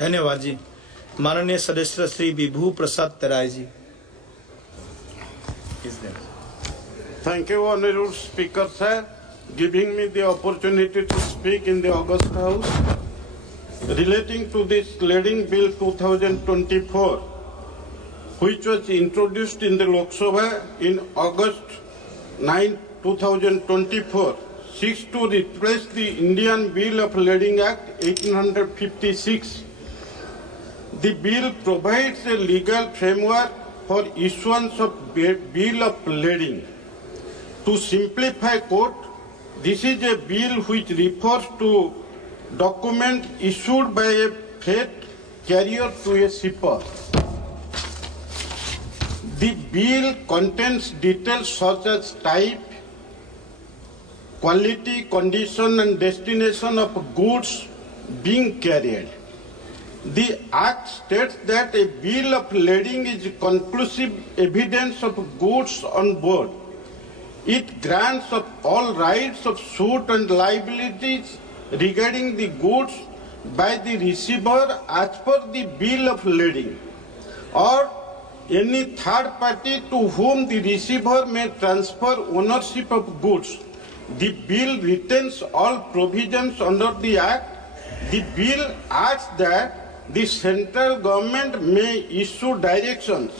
धन्यवाद जी। माननीय सदस्य श्री विभू प्रसाद तराई जी। Thank you, Honorable Speaker, sir, giving me the opportunity to speak in the August House relating to this Leading Bill 2024, which was introduced in the Lok Sabha in August 9, 2024, seeks to replace the Indian Bill of Lading Act 1856. The bill provides a legal framework for issuance of Bill of Lading. To simplify, quote, this is a bill which refers to document issued by a freight carrier to a shipper. The bill contains details such as type, quality, condition and destination of goods being carried. The Act states that a bill of lading is conclusive evidence of goods on board. It grants of all rights of suit and liabilities regarding the goods by the receiver as per the bill of lading, or any third party to whom the receiver may transfer ownership of goods. The bill retains all provisions under the Act. The bill adds that the central government may issue directions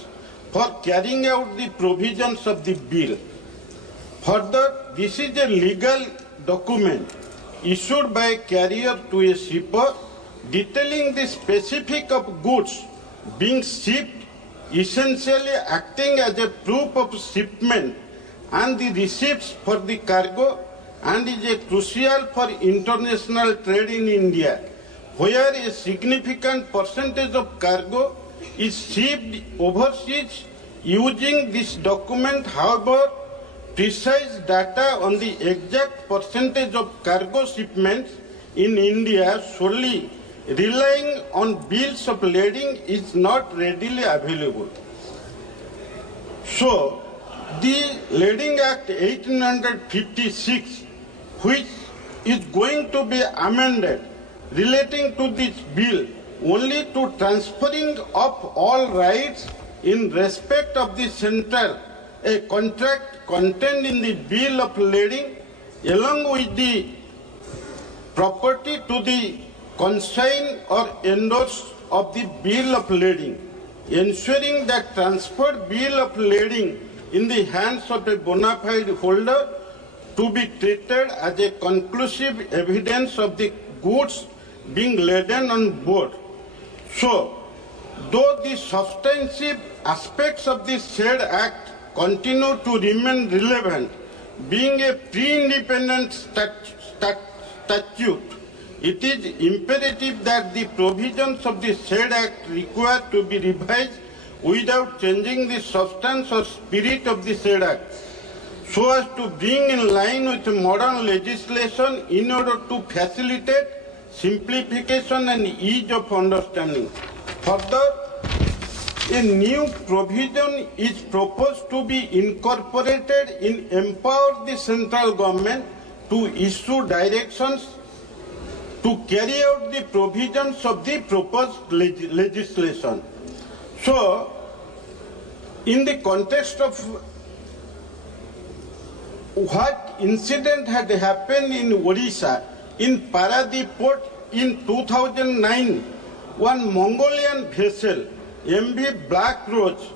for carrying out the provisions of the bill. Further, this is a legal document issued by a carrier to a shipper detailing the specific of goods being shipped, essentially acting as a proof of shipment and the receipts for the cargo, and is a crucial for international trade in India, where a significant percentage of cargo is shipped overseas. Using this document, however, precise data on the exact percentage of cargo shipments in India solely relying on bills of lading is not readily available. So, the Lading Act 1856, which is going to be amended relating to this bill only to transferring of all rights in respect of the central a contract contained in the bill of lading along with the property to the consign or endorse of the bill of lading, ensuring that transferred bill of lading in the hands of a bona fide holder to be treated as a conclusive evidence of the goods being laden on board. So, though the substantive aspects of the said Act continue to remain relevant, being a pre-independent statute, it is imperative that the provisions of the said Act require to be revised without changing the substance or spirit of the said Act, so as to bring in line with modern legislation in order to facilitate simplification and ease of understanding. Further, a new provision is proposed to be incorporated in empower the central government to issue directions to carry out the provisions of the proposed legislation. So, in the context of what incident had happened in Odisha, in Paradip port in 2009, one Mongolian vessel, MV Black Rose,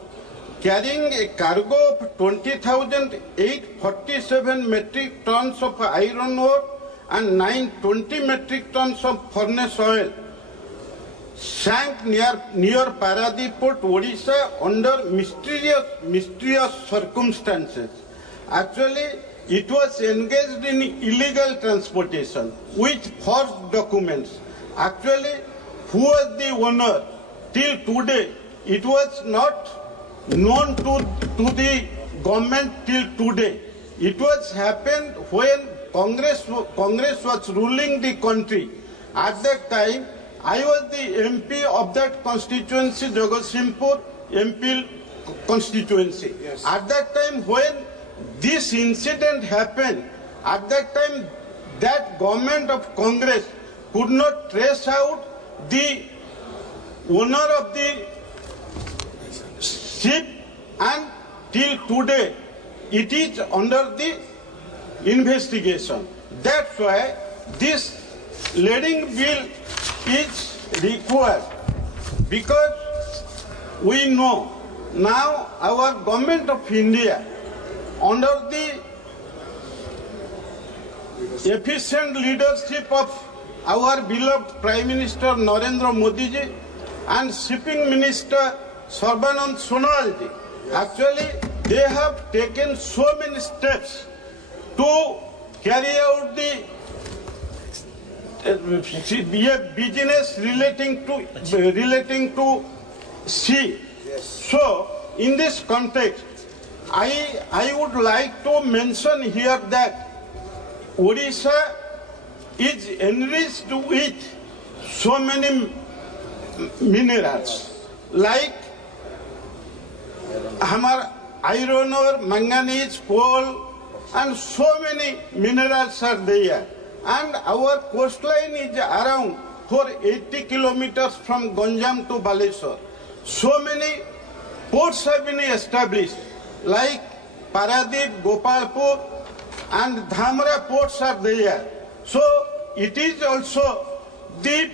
carrying a cargo of 20,847 metric tons of iron ore and 920 metric tons of furnace oil, sank near Paradip port, Odisha, under mysterious circumstances. Actually, it was engaged in illegal transportation with false documents. Actually, who was the owner? Till today, it was not known to the government till today. It was happened when Congress was ruling the country. At that time, I was the MP of that constituency, Jagatsinghpur MP constituency. Yes. At that time, when this incident happened, at that time, that government of Congress could not trace out the owner of the ship, and till today it is under the investigation. That's why this leading bill is required, because we know now our government of India, under the efficient leadership of our beloved Prime Minister Narendra Modi ji and Shipping Minister Sarbanand Sonowal ji, actually they have taken so many steps to carry out the business relating to sea. So in this context, I would like to mention here that Odisha is enriched with so many minerals like hamar iron ore, manganese, coal, and so many minerals are there. And our coastline is around 480 kilometers from Ganjam to Baleshwar. So many ports have been established like Paradip, Gopalpur, and Dhamra ports are there. So it is also the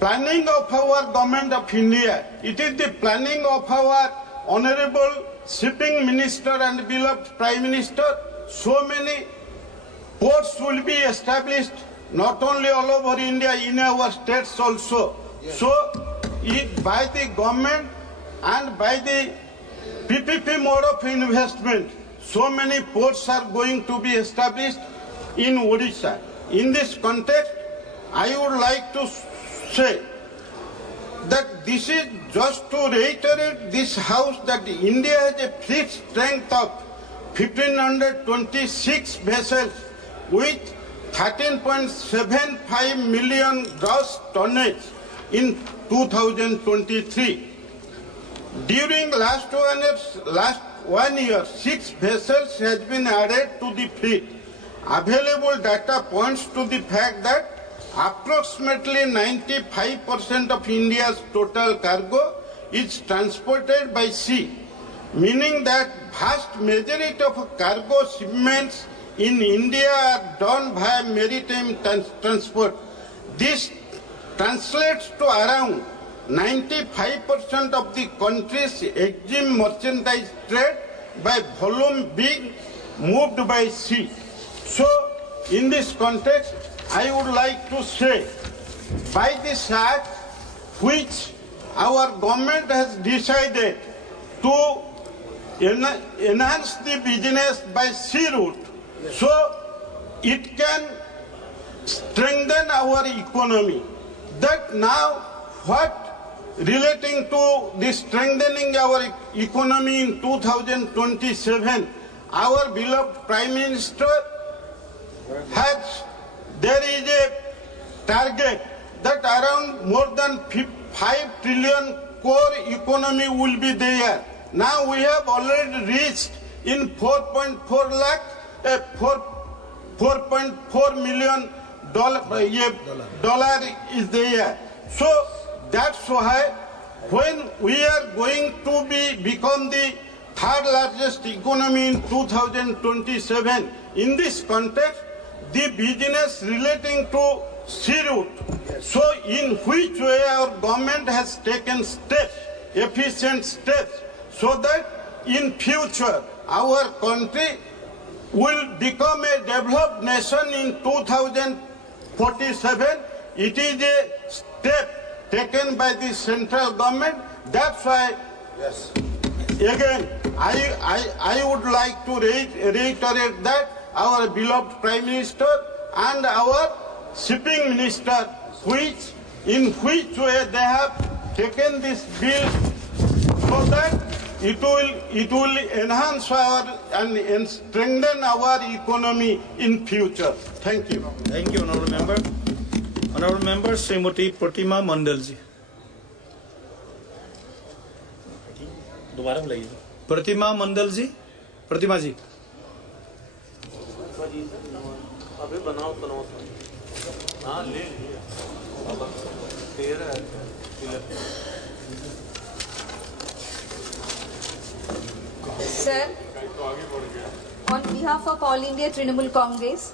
planning of our government of India. It is the planning of our Honorable Shipping Minister and beloved Prime Minister. So many ports will be established not only all over India, in our states also. Yes. So by the government and by the PPP mode of investment, so many ports are going to be established in Odisha. In this context, I would like to say that this is just to reiterate this house that India has a fleet strength of 1,526 vessels with 13.75 million gross tonnage in 2023. During last 1 year, 6 vessels has been added to the fleet. Available data points to the fact that approximately 95% of India's total cargo is transported by sea, meaning that vast majority of cargo shipments in India are done via maritime transport. This translates to around 95% of the country's EXIM merchandise trade by volume being moved by sea. So, in this context, I would like to say, by this act, which our government has decided to enhance the business by sea route, so it can strengthen our economy. That now, what relating to the strengthening our economy in 2027, our beloved Prime Minister has, there is a target that around more than 5 trillion core economy will be there. Now we have already reached in 4.4 lakh, 4.4 million dollar is there. So that's why when we are going to become the third largest economy in 2027, in this context, the business relating to sea route, so in which way our government has taken steps, efficient steps, so that in future our country will become a developed nation in 2047. It is a step taken by the central government. That's why, yes, again, I would like to reiterate that our beloved Prime Minister and our Shipping Minister, in which way they have taken this bill so that it will enhance our and strengthen our economy in future. Thank you. Thank you, Honourable Member. Honourable Member, Srimati Pratima Mandal ji. दोबारा बुलाइए. प्रतिमा मंडल जी, प्रतिमा जी. अभी बनाओ हाँ ले लीजिए. Sir, on behalf of All India Trinamool Congress,